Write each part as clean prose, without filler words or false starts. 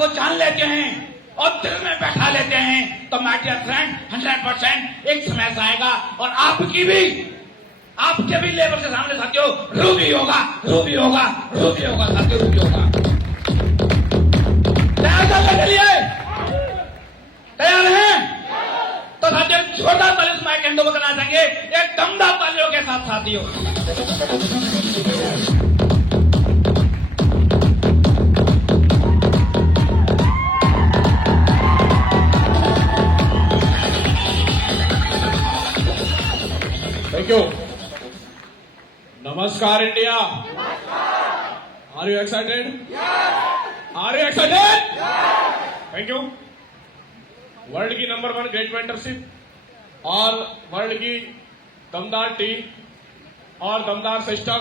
को जान लेते हैं और दिल में बैठा लेते हैं तो माय डियर फ्रेंड 100% एक समय ऐसा आएगा और आपके भी लेबर के सामने साथियों रूबी होगा साथियों, रूबी होगा। तैयार करने के लिए तैयार हैं? तो साथियों जोरदार ताली से माइक हैंड ओवर करना चाहेंगे एक दमदार तालियों के साथ साथियों। Thank you. नमस्कार India. Are you excited? Are you excited? Thank you. World की नंबर 1 ग्रेट मेंटरशिप और वर्ल्ड की दमदार टीम और दमदार सिस्टम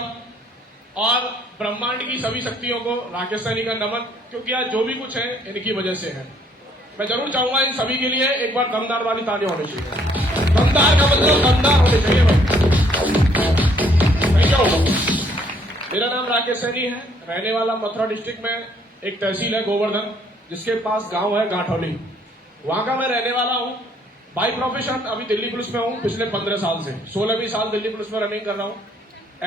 और ब्रह्मांड की सभी शक्तियों को राकेश सैनी का नमन, क्योंकि आज जो भी कुछ है इनकी वजह से है। मैं जरूर चाहूंगा इन सभी के लिए एक बार दमदार वाली तालियां होनी चाहिए। दमदार का मतलब दमदार होने चाहिए भाई। Thank you. मेरा नाम राकेश सैनी है, रहने वाला मथुरा डिस्ट्रिक्ट में एक तहसील है गोवर्धन, जिसके पास गांव है गांठौली, वहां का मैं रहने वाला हूं। बाई प्रोफेशन अभी दिल्ली पुलिस में हूं पिछले 15 साल से, 16वीं साल दिल्ली पुलिस में रनिंग कर रहा हूं।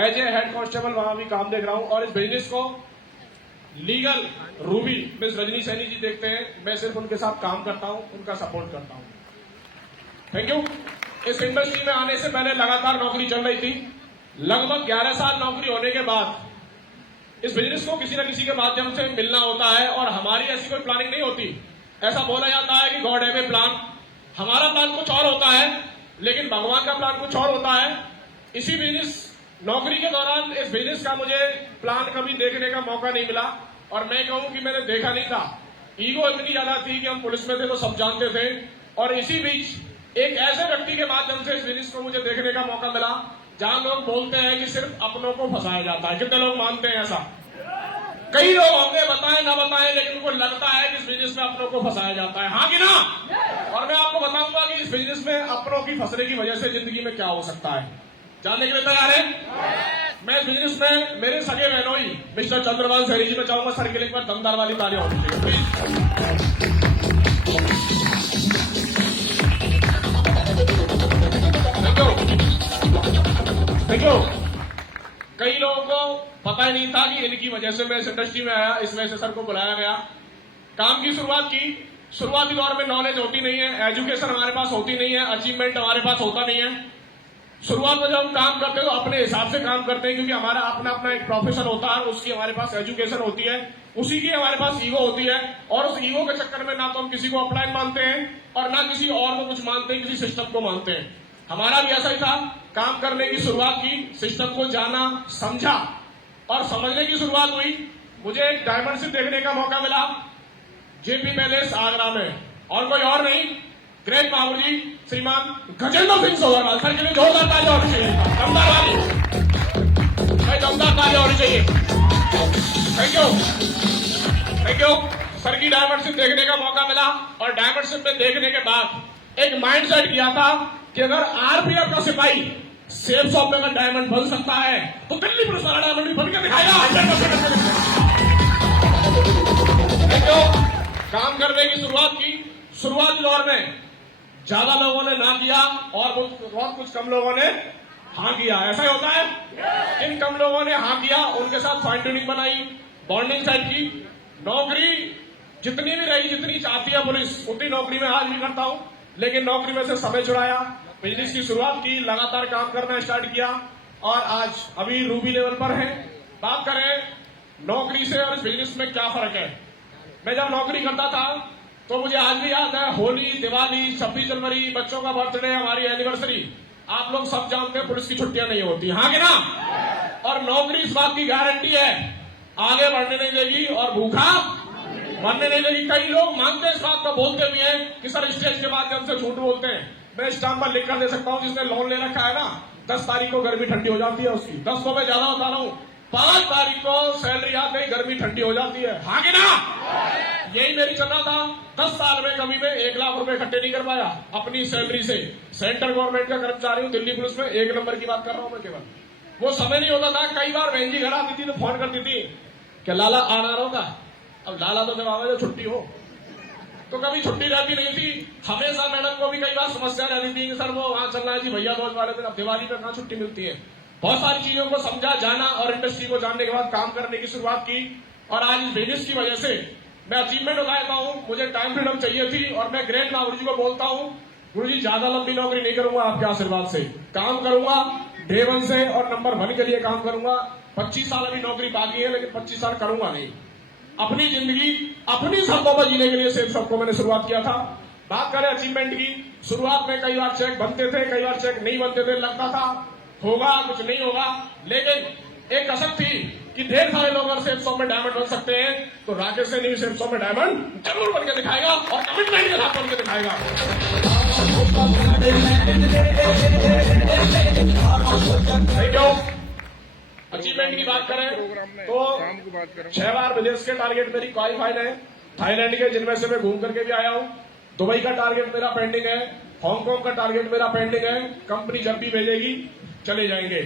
एज ए हेड कांस्टेबल वहां भी काम देख रहा हूं और इस बिजनेस को लीगल रूबी मिस रजनी सैनी जी देखते हैं, मैं सिर्फ उनके साथ काम करता हूं, उनका सपोर्ट करता हूं। Thank you. इस इंडस्ट्री में आने से पहले लगातार नौकरी चल रही थी। लगभग 11 साल नौकरी होने के बाद इस बिजनेस को किसी न किसी के माध्यम से मिलना होता है और हमारी ऐसी कोई प्लानिंग नहीं होती। ऐसा बोला जाता है कि गॉड हैव ए प्लान। हमारा प्लान कुछ और होता है लेकिन भगवान का प्लान कुछ और होता है। इसी बिजनेस नौकरी के दौरान इस बिजनेस का मुझे प्लान कभी देखने का मौका नहीं मिला और मैं कहूं कि मैंने देखा नहीं था। ईगो इतनी ज्यादा थी कि हम पुलिस में थे तो सब जानते थे और इसी बीच एक ऐसे व्यक्ति के माध्यम से इस बिजनेस को मुझे देखने का मौका मिला जहां लोग बोलते हैं कि सिर्फ अपनों को फंसाया जाता है। कितने लोग मानते हैं ऐसा? कई लोग होंगे, बताएं ना बताएं, लेकिन उनको लगता है कि इस बिजनेस में अपनों को फंसाया जाता है। हाँ कि ना? और मैं आपको बताऊंगा कि इस बिजनेस में अपनों की फंसने की वजह से जिंदगी में क्या हो सकता है। जानने के लिए तैयार है? मैं इस बिजनेस में मेरे सगे बहनोई मिस्टर चंद्रभान सैनी जी में चाहूंगा सर के लिए एक बार दमदार वाली तालियां होनी चाहिए प्लीज। देखो, कई लोगों को पता ही नहीं था कि इनकी वजह से मैं इस इंडस्ट्री में आया, इस वजह से सर को बुलाया गया। काम की शुरुआत की, शुरुआती दौर में नॉलेज होती नहीं है, एजुकेशन हमारे पास होती नहीं है, अचीवमेंट हमारे पास होता नहीं है। शुरुआत में जब हम काम करते हैं तो अपने हिसाब से काम करते हैं, क्योंकि हमारा अपना अपना एक प्रोफेशन होता है, उसकी हमारे पास एजुकेशन होती है, उसी की हमारे पास ईगो होती है और उस ईगो के चक्कर में ना तो हम किसी को अपलाइन मानते हैं और ना किसी और को कुछ मानते हैं, किसी सिस्टम को मानते हैं। हमारा भी ऐसा ही था। काम करने की शुरुआत की, सिस्टम को जाना, समझा और समझने की शुरुआत हुई। मुझे एक डायमंडशिप देखने का मौका मिला जेपी पैलेस आगरा में, और कोई और नहीं, ग्रेट महापुर जी श्रीमान गजेंद्र सिंह सोहरवाल सर के लिए जोरदार तालियां होनी चाहिए, दमदार वाली भाई, दमदार तालियां होनी चाहिए। Thank you, thank you. Sir की डायमंडशिप देखने का मौका मिला और डायमंडशिप में देखने के बाद एक माइंड सेट किया था कि अगर आरपीएफ का सिपाही सेफ शॉप में अगर डायमंड बन सकता है तो दिल्ली पुलिस वाला डायमंड भी बन के दिखाएगा। काम करने की शुरुआत की, शुरुआती दौर में ज्यादा लोगों ने ना किया और बहुत कुछ कम लोगों ने हाँ किया। ऐसा ही होता है। इन कम लोगों ने हाँ किया, उनके साथ फाइन ट्यूनिंग बनाई, बॉन्डिंग सेट की। नौकरी जितनी भी रही, जितनी चाहती है पुलिस, उतनी नौकरी में आज भी करता हूं, लेकिन नौकरी में से समय छुड़ाया, बिजनेस की शुरुआत की, लगातार काम करना स्टार्ट किया और आज अभी रूबी लेवल पर है। बात करें नौकरी से और इस बिजनेस में क्या फर्क है। मैं जब नौकरी करता था तो मुझे आज भी याद है, होली, दिवाली, 26 जनवरी, बच्चों का बर्थडे, हमारी एनिवर्सरी, आप लोग सब जानते हैं पुलिस की छुट्टियां नहीं होती। हाँ कि ना? और नौकरी इस बात की गारंटी है, आगे बढ़ने नहीं देगी और भूखा मरने नहीं देगी। कई लोग मानते हैं इस बात को, बोलते भी हैं कि सर स्टेज के माध्यम से झूठ बोलते हैं। मैं स्टाम्प पर लिख कर दे सकता हूं, जिसने लोन ले रखा है ना, 10 तारीख को गर्मी ठंडी हो जाती है उसकी। 10 को मैं ज्यादा बता रहा हूं, 5 तारीख को सैलरी आते ही गर्मी ठंडी हो जाती है। हाँ कि ना? यही मेरी चल रहा था। 10 साल में कभी मैं 1 लाख रुपए इकट्ठे नहीं कर पाया अपनी सैलरी से। सेंट्रल गवर्नमेंट का कर्मचारी हूं, दिल्ली पुलिस में 1 नंबर की बात कर रहा हूं मैं केवल। वो समय नहीं होता था। कई बार बहन जी घर आती थी तो फोन करती थी कि लाला आना होगा, अब लाला तो जब आवे तो छुट्टी हो, तो कभी छुट्टी रहती नहीं थी। हमेशा मैडम को भी कई बार समस्या रहती थी कि सर वो वहां चलना है जी भैया रोज वाले दिन, अब दिवाली पे कहाँ छुट्टी मिलती है। बहुत सारी चीजों को समझा, जाना और इंडस्ट्री को जानने के बाद काम करने की शुरुआत की। और आज इस बिजनेस की वजह से मैं अचीवमेंट उठाता हूँ। मुझे टाइम फ्रीडम चाहिए थी और मैं ग्रेट गुरु जी को बोलता हूँ, गुरु जी ज्यादा लंबी नौकरी नहीं करूंगा, आपके आशीर्वाद से काम करूंगा, डे 1 से और नंबर 1 के लिए काम करूंगा। 25 साल अभी नौकरी बाकी है, लेकिन 25 साल करूंगा नहीं। अपनी जिंदगी अपनी शर्तों पर जीने के लिए सेल्स शॉप को मैंने शुरुआत किया था। बात करें अचीवमेंट की, शुरुआत में कई बार चेक बनते थे, कई बार चेक नहीं बनते थे, लगता था होगा कुछ नहीं होगा, लेकिन एक कसम थी कि ढेर सारे लोग अगर सेल्स शॉप में डायमंड बन सकते हैं तो राकेश सैनी भी सेल्स शॉप में डायमंड जरूर बन के दिखाएगा और कमिटमेंट के साथ बन के दिखाएगा। अचीवमेंट की बात करें तो 6 बार विदेश के टारगेट मेरी क्वालिफाइड है, थाईलैंड के जिनमें से मैं घूम करके भी आया हूं। दुबई का टारगेट मेरा पेंडिंग है, हांगकांग का टारगेट मेरा पेंडिंग है। कंपनी जब भी भेजेगी चले जाएंगे।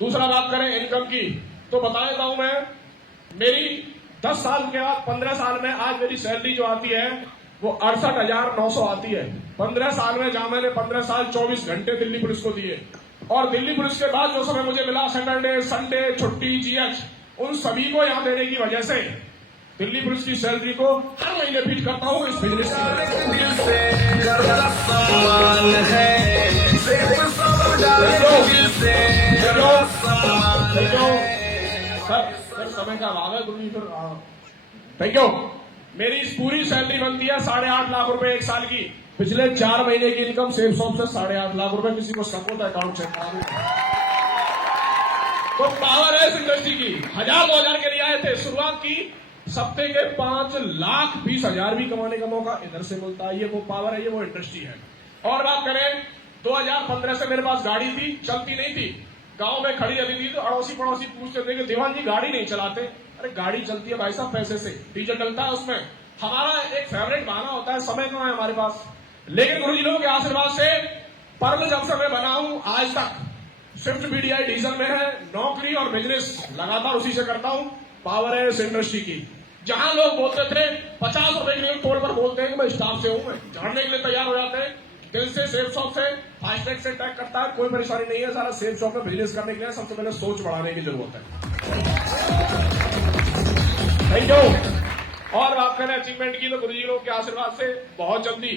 दूसरा बात करें इनकम की तो बता देता हूं मैं, मेरी 10 साल के बाद 15 साल में आज मेरी सैलरी जो आती है वो 68,900 आती है। 15 साल में जहां मैंने 15 साल 24 घंटे दिल्ली पुलिस को दिए और दिल्ली पुलिस के बाद जो समय मुझे मिला सैटरडे संडे छुट्टी जीएच, उन सभी को यहां देने की वजह से दिल्ली पुलिस की सैलरी को हर महीने फीड करता हूं इस बिजनेस सर समय का अभाव है गुरु जी, फिर थैंक यू। मेरी इस पूरी सैलरी बनती है 8.5 लाख रुपए एक साल की। पिछले 4 महीने की इनकम सेल्स शॉप से 8.5 लाख रुपए। किसी को सपोर्ट अकाउंट चेक करा तो पावर है इस इंडस्ट्री की। 1000-2000 के लिए आए थे, शुरुआत की, सप्ते के 5,20,000 भी कमाने का मौका इधर से मिलता है। ये वो पावर है, ये वो इंडस्ट्री है। और बात करें 2015 से मेरे पास गाड़ी थी, चलती नहीं थी, गांव में खड़ी रहती थी तो अड़ोसी पड़ोसी पूछते थे कि दीवान जी गाड़ी नहीं चलाते। अरे गाड़ी चलती है भाई साहब पैसे से, डीजल डलता है उसमें। हमारा एक फेवरेट बहाना होता है, समय कहाँ है हमारे पास। लेकिन गुरु जी लोगों के आशीर्वाद से पर्ल जब से मैं बना हूं आज तक स्विफ्ट बीडीआई डीजल में है। नौकरी और बिजनेस लगातार उसी से करता हूं। पावर है इस इंडस्ट्री की। जहां लोग बोलते थे 50 रुपए के लिए टोल पर बोलते हैं कि मैं स्टाफ से हूं, मैं झाड़ने के लिए तैयार हो जाते हैं। दिल से सेल्स शॉप से फास्टैग से टैग करता है, कोई परेशानी नहीं है। सारा सेल्स शॉप में बिजनेस करने के लिए सबसे पहले सोच बढ़ाने की जरूरत है। Thank you. और बात करें अचीवमेंट की तो गुरु जी लोग के आशीर्वाद से बहुत जल्दी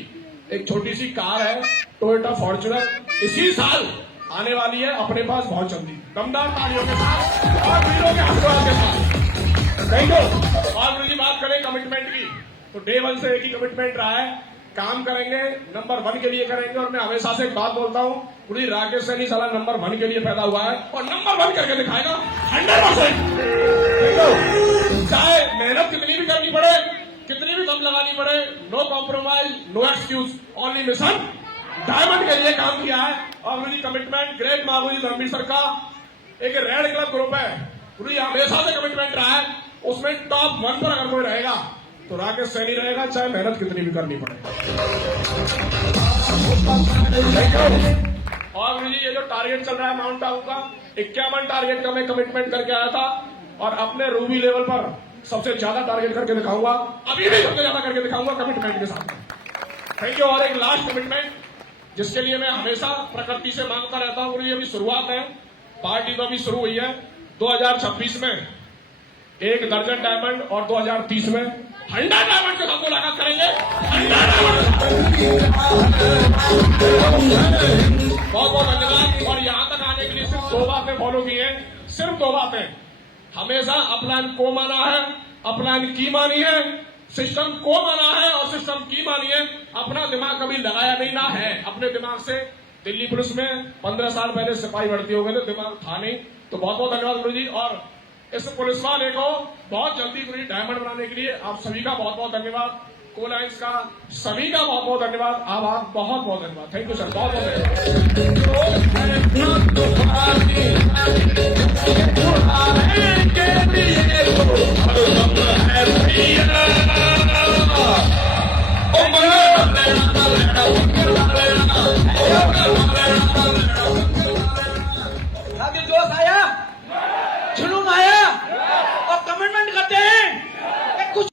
एक छोटी सी कार है टोयोटा फॉर्च्यूनर, इसी साल आने वाली है अपने पास बहुत जल्दी, दमदार तालियों के साथ और वीरों के आशीर्वाद के साथ। Thank you. और गुरु जी बात करें कमिटमेंट की तो डे 1 से एक ही कमिटमेंट रहा है, काम करेंगे, नंबर 1 के लिए करेंगे। और मैं हमेशा से एक बात बोलता हूं, गुरु जी राकेश सैनी साला नंबर 1 के लिए पैदा हुआ है और नंबर 1 करके दिखाएगा 100%। चाहे मेहनत कितनी भी करनी पड़े, कितनी भी दम लगानी पड़े, no compromise, no excuse, only mission diamond के लिए काम किया है। और गुरु जी कमिटमेंट ग्रेट महागुरु जी रणबीर सर का एक रेड क्लब ग्रुप है, गुरु जी हमेशा से कमिटमेंट रहा है, उसमें टॉप 1 पर अगर कोई रहेगा तो राकेश सैनी रहेगा, चाहे मेहनत कितनी भी करनी पड़े। और गुरु जी ये जो टारगेट चल रहा है माउंट आबू का, 51 टारगेट का मैं कमिटमेंट करके आया था और अपने रूबी लेवल पर सबसे ज्यादा टारगेट करके दिखाऊंगा, अभी भी सबसे ज्यादा करके दिखाऊंगा कमिटमेंट के साथ। Thank you. और एक लास्ट कमिटमेंट जिसके लिए मैं हमेशा प्रकृति से मांगता रहता हूं, गुरु जी अभी शुरुआत है, पार्टी तो अभी शुरू हुई है। 2026 में 1 दर्जन डायमंड और 2030 में 100 डायमंड के साथ मुलाकात करेंगे। 100 डायमंड। बहुत बहुत धन्यवाद। और यहां तक आने के लिए सिर्फ 2 बातें फॉलो की हैं, सिर्फ 2 बातें। हमेशा अपलाइन को माना है, अपलाइन की मानी है, सिस्टम को माना है और सिस्टम की मानी है। अपना दिमाग कभी लगाया नहीं ना है अपने दिमाग से। दिल्ली पुलिस में 15 साल पहले सिपाही भर्ती हो गए थे, दिमाग था नहीं। तो बहुत बहुत धन्यवाद गुरु जी। और इस पुलिस वाले को बहुत जल्दी गुरु जी डायमंड बनाने के लिए आप सभी का बहुत बहुत धन्यवाद, कोलाइंस का सभी का बहुत बहुत धन्यवाद, आभार, बहुत बहुत धन्यवाद। थैंक यू सर, बहुत बहुत धन्यवाद।